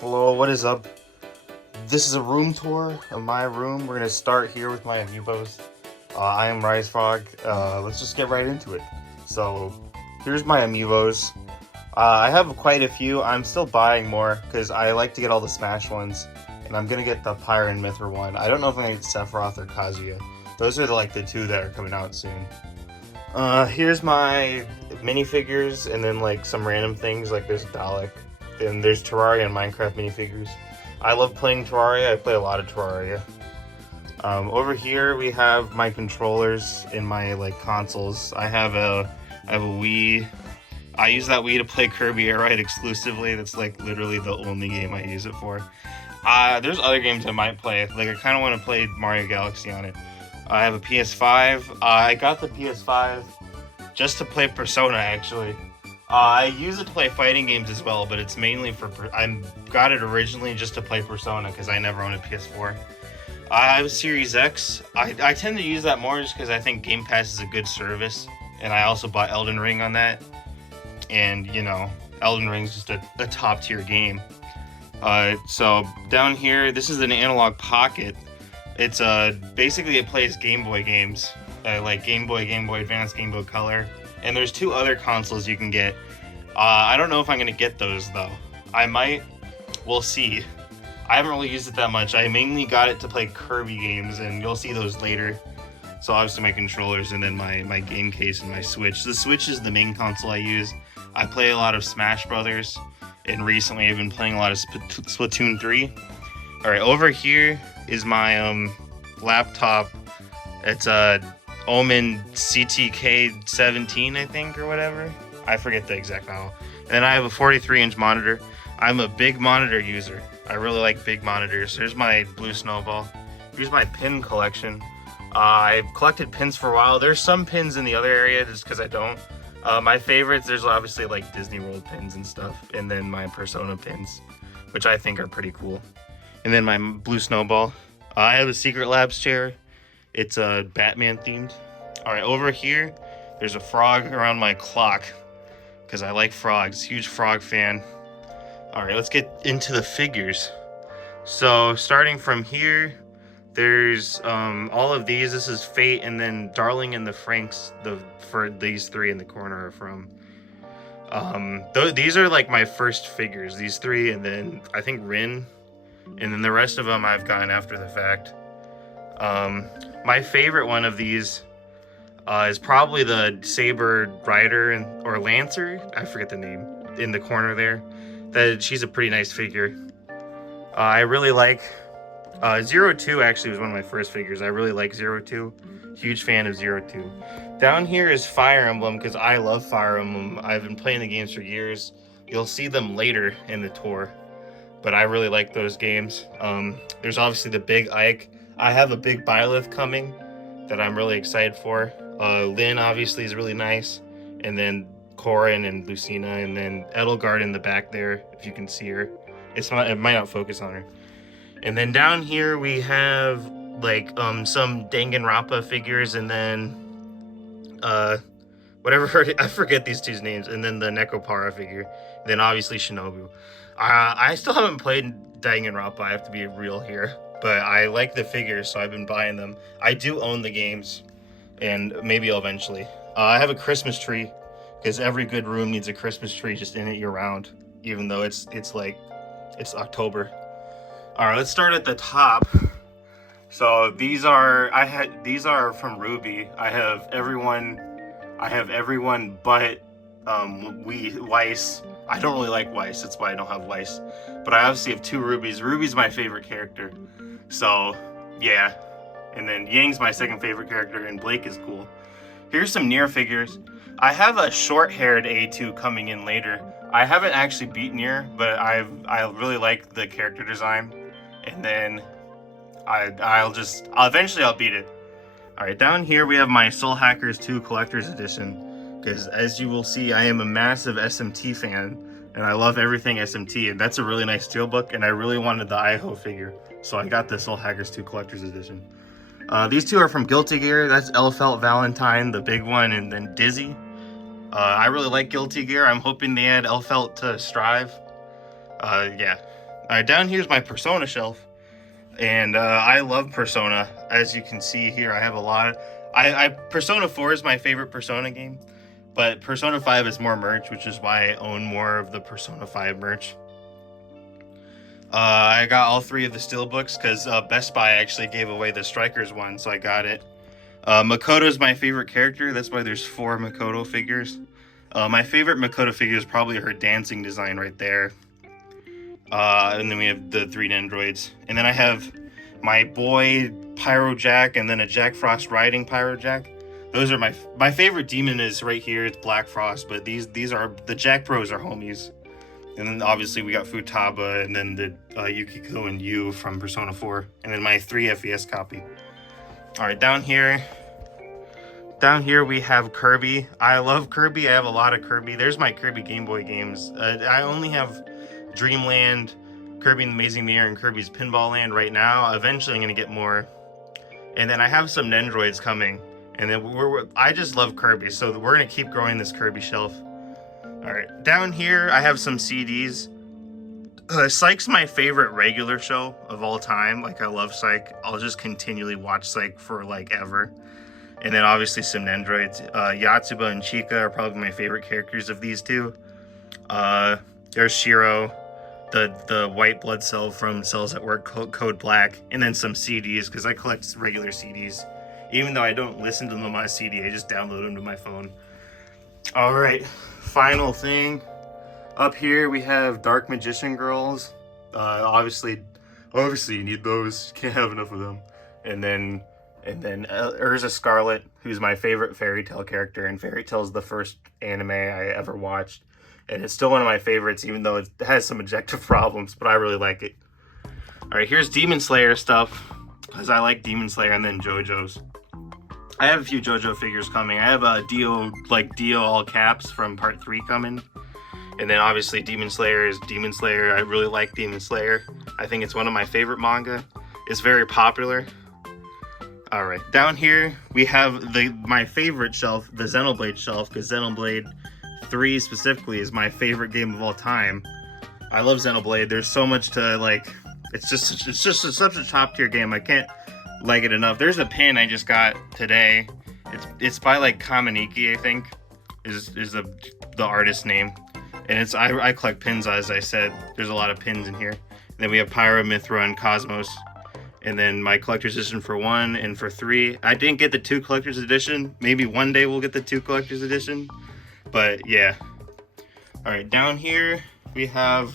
Hello, what is up? This is a room tour of my room. We're gonna start here with my Amiibos. I am Rise Frog. Let's just get right into it. So, here's my Amiibos. I have quite a few. I'm still buying more because I like to get all the Smash ones, and I'm gonna get the Pyre and Mithra one. I don't know if I'm gonna get Sephiroth or Kazuya. Those are the two that are coming out soon. Here's my minifigures, and then like some random things like there's Dalek, then there's Terraria and Minecraft minifigures. I love playing Terraria. I play a lot of Terraria. Over here we have my controllers in my consoles. I have a Wii. I use that Wii to play Kirby Air Ride exclusively. That's like literally the only game I use it for. There's other games I might play. Like I kind of want to play Mario Galaxy on it. I have a PS5. I got the PS5 just to play Persona actually. I use it to play fighting games as well, but it's mainly for... I got it originally just to play Persona because I never owned a PS4. I have a Series X. I tend to use that more just because I think Game Pass is a good service. And I also bought Elden Ring on that. And, you know, Elden Ring's just a top tier game. So down here, this is an analog pocket. It's basically it plays Game Boy games. Like Game Boy Advance, Game Boy Color. And there's two other consoles you can get. I don't know if I'm going to get those, though. I might. We'll see. I haven't really used it that much. I mainly got it to play Kirby games, and you'll see those later. So obviously my controllers, and then my game case and my Switch. The Switch is the main console I use. I play a lot of Smash Brothers, and recently I've been playing a lot of Splatoon 3. Alright, over here is my laptop. It's a Omen CTK 17, I think, or whatever. I forget the exact model. And then I have a 43-inch monitor. I'm a big monitor user. I really like big monitors. Here's my blue snowball. Here's my pin collection. I've collected pins for a while. There's some pins in the other area just because I don't. My favorites, there's obviously like Disney World pins and stuff. And then my Persona pins, which I think are pretty cool. And then my blue snowball. I have a Secret Labs chair. It's Batman themed. Alright, over here, there's a frog around my clock. Because I like frogs. Huge frog fan. Alright, let's get into the figures. So, starting from here, there's all of these. This is Fate, and then Darling and the Franks, for these three in the corner are from. These are like my first figures. These three, and then I think Rin. And then the rest of them I've gotten after the fact. My favorite one of these is probably the Saber Rider or Lancer. I forget the name in the corner there. She's a pretty nice figure. I really like Zero 2 actually was one of my first figures. I really like Zero 2. Huge fan of Zero 2. Down here is Fire Emblem because I love Fire Emblem. I've been playing the games for years. You'll see them later in the tour. But I really like those games. There's obviously the Big Ike. I have a big Byleth coming that I'm really excited for. Lynn obviously is really nice. And then Corin and Lucina. And then Edelgard in the back there, if you can see her. It might not focus on her. And then down here we have like some Danganronpa figures. And then whatever, I forget these two's names. And then the Nekopara figure. And then obviously Shinobu. I still haven't played Danganronpa, I have to be real here. But I like the figures, so I've been buying them. I do own the games, and maybe I'll eventually. I have a Christmas tree, because every good room needs a Christmas tree just in it year-round, even though it's October. Alright, let's start at the top. So these are from Ruby. I have everyone but Weiss. I don't really like Weiss, that's why I don't have Weiss. But I obviously have two Rubies. Ruby's my favorite character. So, yeah. And then Yang's my second favorite character, and Blake is cool. Here's some Nier figures. I have a short-haired A2 coming in later. I haven't actually beat Nier, but I really like the character design. And then eventually I'll beat it. Alright, down here we have my Soul Hackers 2 Collector's Edition. Because as you will see, I am a massive SMT fan, and I love everything SMT, and that's a really nice steelbook, and I really wanted the Iho figure, so I got the Soul Hackers 2 Collector's Edition. These two are from Guilty Gear. That's Elphelt Valentine, the big one, and then Dizzy. I really like Guilty Gear. I'm hoping they add Elphelt to Strive. Yeah. Alright, down here's my Persona shelf. And I love Persona. As you can see here, I have a lot. Persona 4 is my favorite Persona game. But Persona 5 is more merch, which is why I own more of the Persona 5 merch. I got all 3 of the steelbooks because Best Buy actually gave away the Strikers one, so I got it. Makoto is my favorite character. That's why there's 4 Makoto figures. My favorite Makoto figure is probably her dancing design right there. And then we have the 3 Nendroids. And then I have my boy Pyro Jack and then a Jack Frost riding Pyro Jack. Those are my favorite demon is right here. It's Black Frost, but these are the Jack Bros are homies. And then obviously we got Futaba and then the Yukiko and Yu from Persona 4. And then my 3 FES copy. Alright, down here we have Kirby. I love Kirby. I have a lot of Kirby. There's my Kirby Game Boy games. I only have Dreamland, Kirby and the Amazing Mirror, and Kirby's Pinball Land right now. Eventually I'm going to get more. And then I have some Nendroids coming. And then I just love Kirby, so we're going to keep growing this Kirby shelf. Alright, down here I have some CDs. Psych's my favorite regular show of all time. Like, I love Psych. I'll just continually watch Psych for, like, ever. And then obviously some Nendroids. Yatsuba and Chika are probably my favorite characters of these two. There's Shiro, the white blood cell from Cells at Work, Code Black, and then some CDs, because I collect regular CDs. Even though I don't listen to them on my CD, I just download them to my phone. Alright, final thing. Up here we have Dark Magician Girls. Obviously you need those. You can't have enough of them. And then Urza Scarlet, who's my favorite Fairy Tail character, and Fairy Tail is the first anime I ever watched. And it's still one of my favorites, even though it has some objective problems, but I really like it. Alright, here's Demon Slayer stuff, because I like Demon Slayer, and then JoJo's. I have a few JoJo figures coming. I have a Dio all caps from part 3 coming. And then obviously Demon Slayer is Demon Slayer. I really like Demon Slayer. I think it's one of my favorite manga. It's very popular. Alright, down here we have my favorite shelf, the Xenoblade shelf, because Xenoblade 3 specifically is my favorite game of all time. I love Xenoblade. There's so much to like. It's just such a top tier game. I can't like it enough. There's a pin I just got today. It's by like Kaminiki, I think, is the artist name. And I collect pins, as I said. There's a lot of pins in here. And then we have Pyra, Mithra, and Cosmos. And then my collector's edition for 1 and for 3. I didn't get the 2 collector's edition. Maybe one day we'll get the 2 collector's edition. But yeah. Alright, down here we have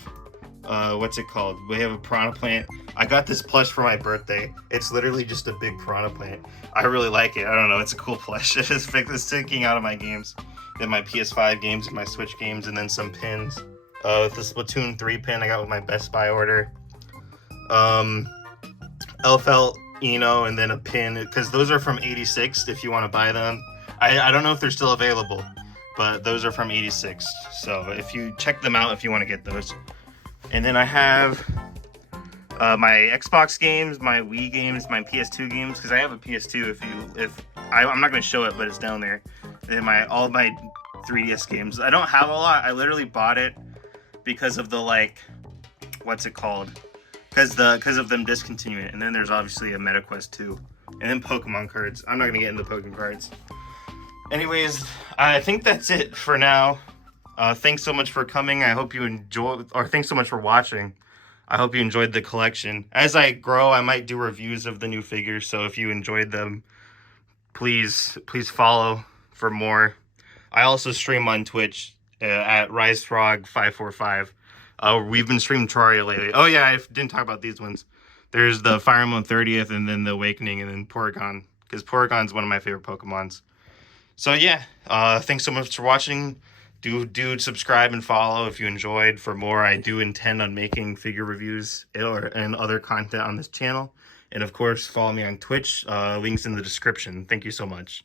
what's it called? We have a piranha plant. I got this plush for my birthday. It's literally just a big piranha plant. I really like it. I don't know, it's a cool plush. It's sticking out of my games. Then my PS5 games and my Switch games, and then some pins. The Splatoon 3 pin I got with my Best Buy order. Elfelt, Eno, and then a pin, because those are from 86 if you want to buy them. I don't know if they're still available, but those are from 86. So if you check them out if you want to get those. And then I have my Xbox games, my Wii games, my PS2 games, because I have a PS2 I'm not going to show it, but it's down there. And all my 3DS games. I don't have a lot. I literally bought it because of the what's it called? Because of them discontinuing it. And then there's obviously a MetaQuest 2. And then Pokemon cards. I'm not going to get into Pokemon cards. Anyways, I think that's it for now. Thanks so much for coming. I hope you enjoy, or thanks so much for watching. I hope you enjoyed the collection. As I grow, I might do reviews of the new figures. So if you enjoyed them, please follow for more. I also stream on Twitch at RiseFrog545. We've been streaming Terraria lately. Oh yeah, I didn't talk about these ones. There's the Fire Emblem 30th, and then the Awakening, and then Porygon, because Porygon's one of my favorite Pokemons. So yeah, thanks so much for watching. Do subscribe and follow if you enjoyed. For more, I do intend on making figure reviews and other content on this channel. And of course, follow me on Twitch. Links in the description. Thank you so much.